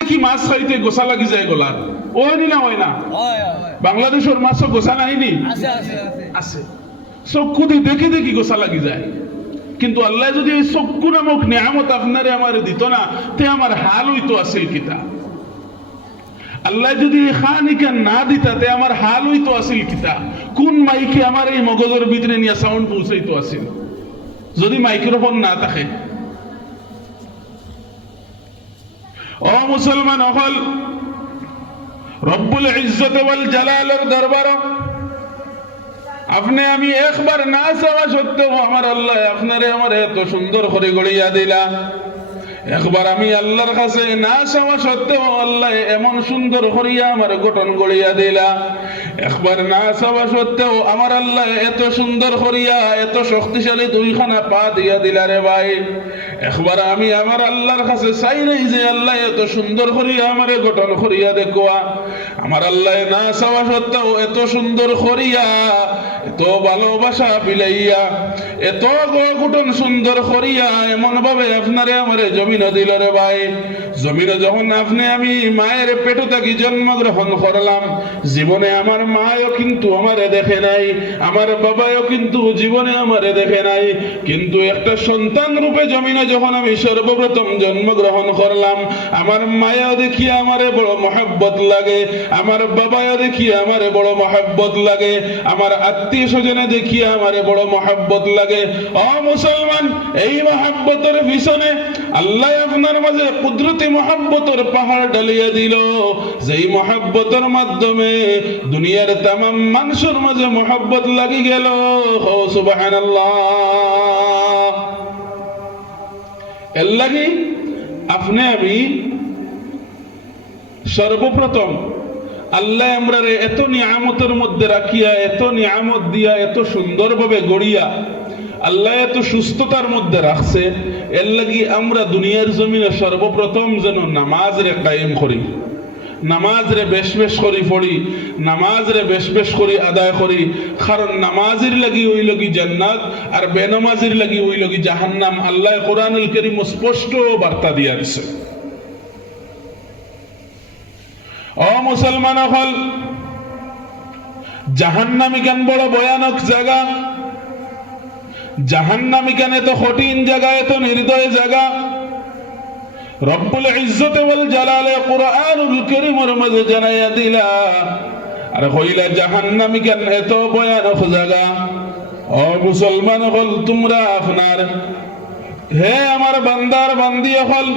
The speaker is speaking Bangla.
কি মাছ খাইতে গোসা লাগি যায় গলার, ওই না হয় না? বাংলাদেশের মাছও গোসা নাইনি, আছে। চক্ষু দিয়ে দেখে দেখি গোসা লাগি যায়। কিন্তু আল্লাহ যদি এই চক্ষু নামক নিয়ামত আপনারে আমারে দিত না, তে আমার হাল হইতো আছিল কিতা? আল্লাহ যদি খানিকা না দিতা, তে আমার হাল হইতো আছিল কিতা? কোন মাইকে আমার এই মগজের ভিতরে নিয়ে সাউন্ড পৌঁছাইতো আছিল যদি মাইক্রোফোন না থাকে? ও মুসলমান হল, রব্বুল ইজ্জত ওয়াল জালালের দরবার আপনি আমি একবার না চাওয়া সত্ত্বেও আমার আল্লাহ আপনারে আমার এত সুন্দর করে গড়িয়া দিলা। একবার আমি আল্লাহর কাছে না চাওয়া সত্ত্বেও আল্লাহ এমন সুন্দর করিয়া আমার গঠন গড়িয়া দিলা। একবার না চাওয়া সত্ত্বেও আমার আল্লাহ এত সুন্দর করিয়া এত শক্তিশালী দুইখানা পা দিয়া দিলা রে ভাই। একবার আমি আমার আল্লাহর কাছে চাই নাই যে আল্লাহ এত সুন্দর করিয়া আমারে গঠন করিয়া দেখুয়া। আমার আল্লাহ না চাওয়া সত্ত্বেও এত সুন্দর করিয়া এত ভালোবাসা বিলাইয়া এত গঠন সুন্দর করিয়া এমন ভাবে আপনারে আমারে জমিনে দিল রে ভাই। জমিনে যখন আপনি আমি মায়ের পেটে থাকি জন্মগ্রহণ করলাম, জীবনে আমার মাও কিন্তু আমারে দেখে নাই, আমার বাবাও কিন্তু জীবনে আমারে দেখে নাই। কিন্তু একটা সন্তান রূপে জমিনে যখন আমি সর্বপ্রথম জন্মগ্রহণ করলাম, আমার মায়াও দেখিয়ে আমারে বড় মহব্বত লাগে, আমার বাবাও দেখিয়ে আমারে বড় মহব্বত লাগে, আমার আত্মীয় স্বজনে দেখিয়ে আমারে বড় মহব্বত লাগে। ও মুসলমান, এই মহব্বতের পিছনে আল্লাহ আপনার মাঝে কুদরতি মহব্বতের পাহাড় ঢালিয়ে দিল, যেই মহব্বতের মাধ্যমে দুনিয়ার তামাম মানুষের মাঝে মহব্বত লাগি গেল। ও সুবহানাল্লাহ। এর লাগি আপনি আমি সর্বপ্রথম আল্লাহ আমরারে এত নিয়ামতের মধ্যে রাখিয়া এত নিয়ামত দিয়া এত সুন্দরভাবে গড়িয়া আল্লাহ এত সুস্থতার মধ্যে রাখছে। এর লাগি আমরা দুনিয়ার জমিনে সর্বপ্রথম যেন নামাজ রে কায়েম করি, নামাজ রে বেশ বেশ করি পড়ি, নামাজ রে বেশ বেশ করি আদায় করি। কারণ নামাজের লাগি ওই লগি জান্নাত, আর বেনামাজির লাগি ওই লগি জাহান্নাম। আল্লাহ কোরআনুল কারীম স্পষ্ট বার্তা দিয়া দিছে। ও মুসলমান হল, জাহান্নামী কেন বড় ভয়ানক জায়গা, জাহান্নামী কেন এত কঠিন জায়গা, এত নির্দয় জায়গা। রব্বুল ইজ্জত ওয়াল জালালে কুরআনুল কারীমের মাঝে জানাইয়া দিলা আর কইলা জাহান্নামী কেন এত ভয়ানক জায়গা। ও মুসলমান হল, তোমরা আপনার হে আমার বান্দার বান্দি হল,